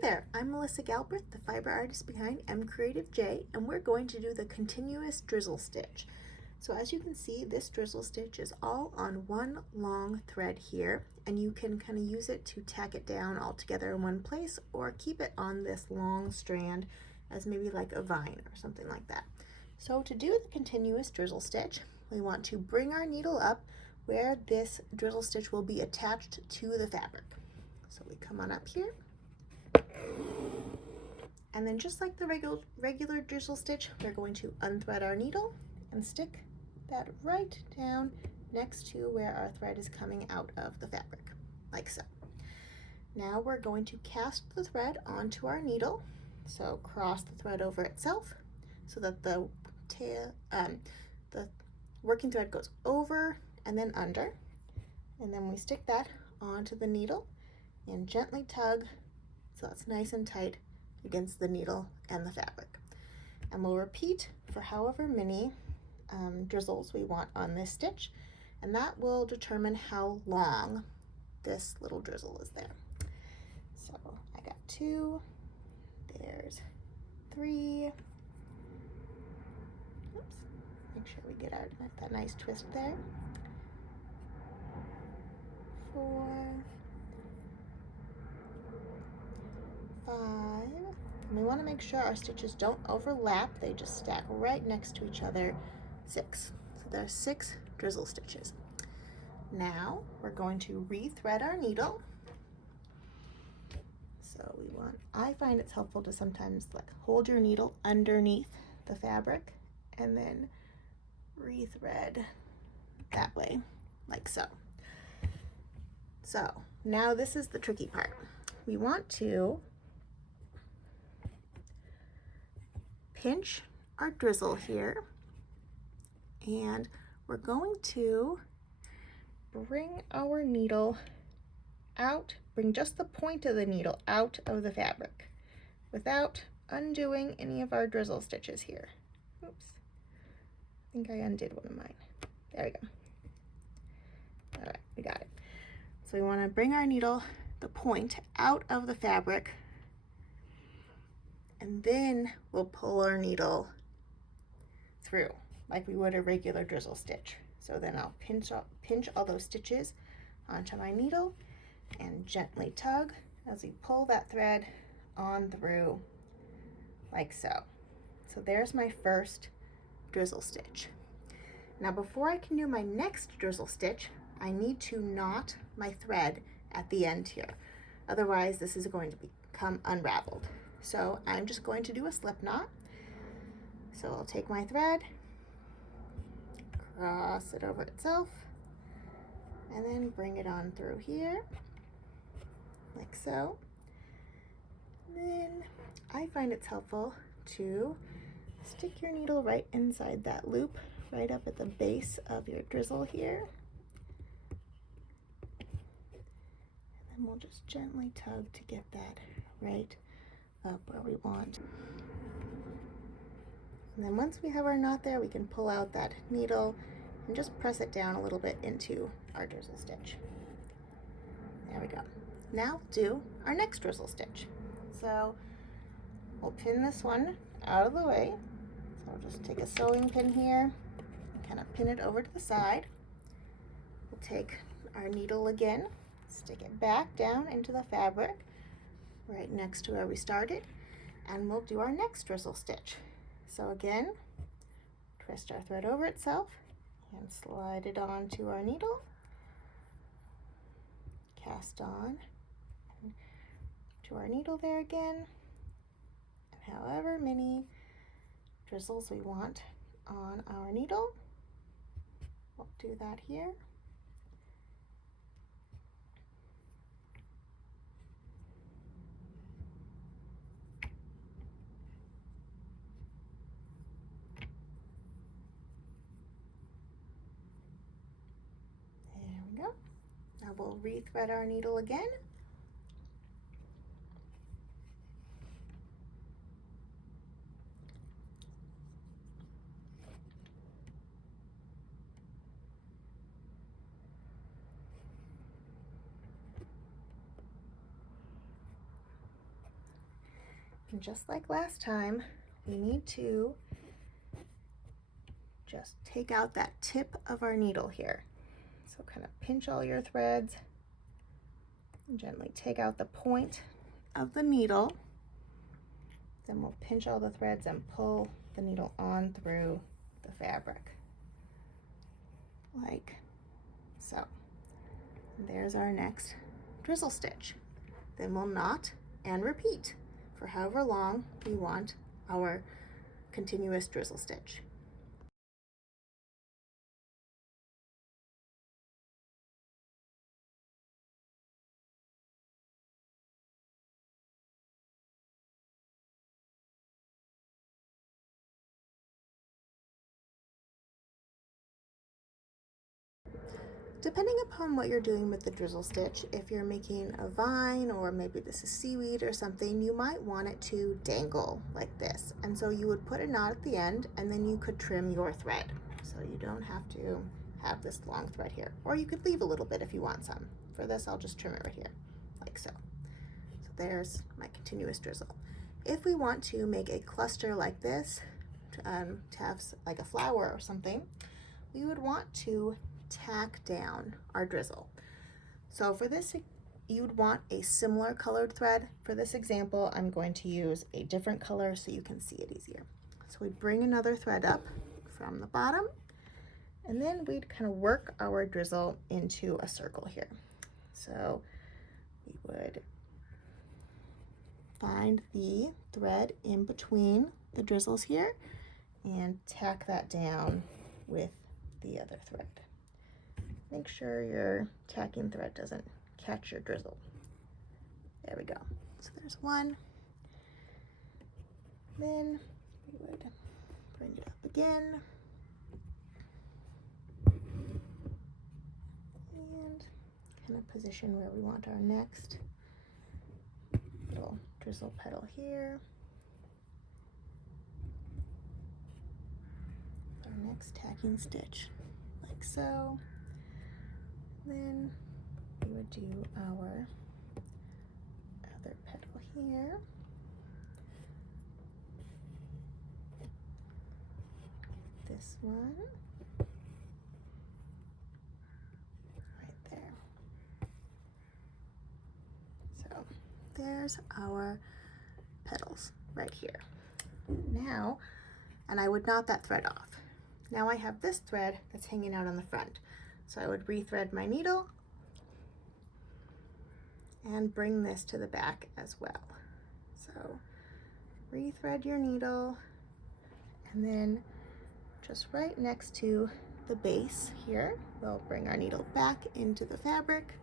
there, I'm Melissa Galbraith, the fiber artist behind MCreativeJ, and we're going to do the continuous drizzle stitch. So as you can see, this drizzle stitch is all on one long thread here, and you can kind of use it to tack it down all together in one place or keep it on this long strand as maybe like a vine or something like that. So to do the continuous drizzle stitch, we want to bring our needle up where this drizzle stitch will be attached to the fabric. So we come on up here, and then just like the regular drizzle stitch, we're going to unthread our needle and stick that right down next to where our thread is coming out of the fabric, like so. Now we're going to cast the thread onto our needle, so cross the thread over itself so that the working thread goes over and then under, and then we stick that onto the needle and gently tug so it's nice and tight against the needle and the fabric. And we'll repeat for however many drizzles we want on this stitch, and that will determine how long this little drizzle is there. So I got 2, there's 3, oops, make sure we get that nice twist there, 4, 5, and we want to make sure our stitches don't overlap, they just stack right next to each other, 6. So there's 6 drizzle stitches. Now we're going to re-thread our needle. So I find it's helpful to sometimes like hold your needle underneath the fabric and then re-thread that way, like so. So now this is the tricky part. We want to pinch our drizzle here, and we're going to bring our needle out, bring just the point of the needle out of the fabric without undoing any of our drizzle stitches here. Oops, I think I undid one of mine. There we go. All right, we got it. So we want to bring our needle, the point, out of the fabric, and then we'll pull our needle through like we would a regular drizzle stitch. So then I'll pinch all those stitches onto my needle and gently tug as we pull that thread on through, like so. So there's my first drizzle stitch. Now before I can do my next drizzle stitch, I need to knot my thread at the end here. Otherwise this is going to become unraveled. So I'm just going to do a slip knot. So I'll take my thread, cross it over itself, and then bring it on through here, like so. Then I find it's helpful to stick your needle right inside that loop, right up at the base of your drizzle here. And then we'll just gently tug to get that right up where we want. And then once we have our knot there, we can pull out that needle and just press it down a little bit into our drizzle stitch. There we go. Now we'll do our next drizzle stitch. So we'll pin this one out of the way. So we'll just take a sewing pin here and kind of pin it over to the side. We'll take our needle again, stick it back down into the fabric right next to where we started, and we'll do our next drizzle stitch. So again, twist our thread over itself and slide it onto our needle, cast on to our needle there again, and however many drizzles we want on our needle, we'll do that here. Now we'll re-thread our needle again. And just like last time, we need to just take out that tip of our needle here. So kind of pinch all your threads and gently take out the point of the needle. Then we'll pinch all the threads and pull the needle on through the fabric, like so. And there's our next drizzle stitch. Then we'll knot and repeat for however long we want our continuous drizzle stitch. Depending upon what you're doing with the drizzle stitch, if you're making a vine or maybe this is seaweed or something, you might want it to dangle like this. And so you would put a knot at the end and then you could trim your thread. So you don't have to have this long thread here. Or you could leave a little bit if you want some. For this, I'll just trim it right here, like so. So there's my continuous drizzle. If we want to make a cluster like this, to have like a flower or something, we would want to tack down our drizzle. So for this, you'd want a similar colored thread. For this example, I'm going to use a different color so you can see it easier. So we bring another thread up from the bottom, and then we'd kind of work our drizzle into a circle here. So we would find the thread in between the drizzles here and tack that down with the other thread. Make sure your tacking thread doesn't catch your drizzle. There we go. So there's one. Then we would bring it up again. And kind of position where we want our next little drizzle petal here. Our next tacking stitch, like so. Then we would do our other petal here. This one. Right there. So there's our petals right here. Now, and I would knot that thread off. Now I have this thread that's hanging out on the front. So I would rethread my needle and bring this to the back as well. So rethread your needle, and then just right next to the base here, we'll bring our needle back into the fabric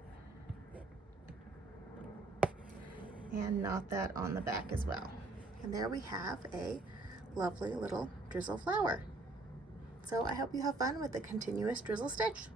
and knot that on the back as well. And there we have a lovely little drizzle flower. So I hope you have fun with the continuous drizzle stitch.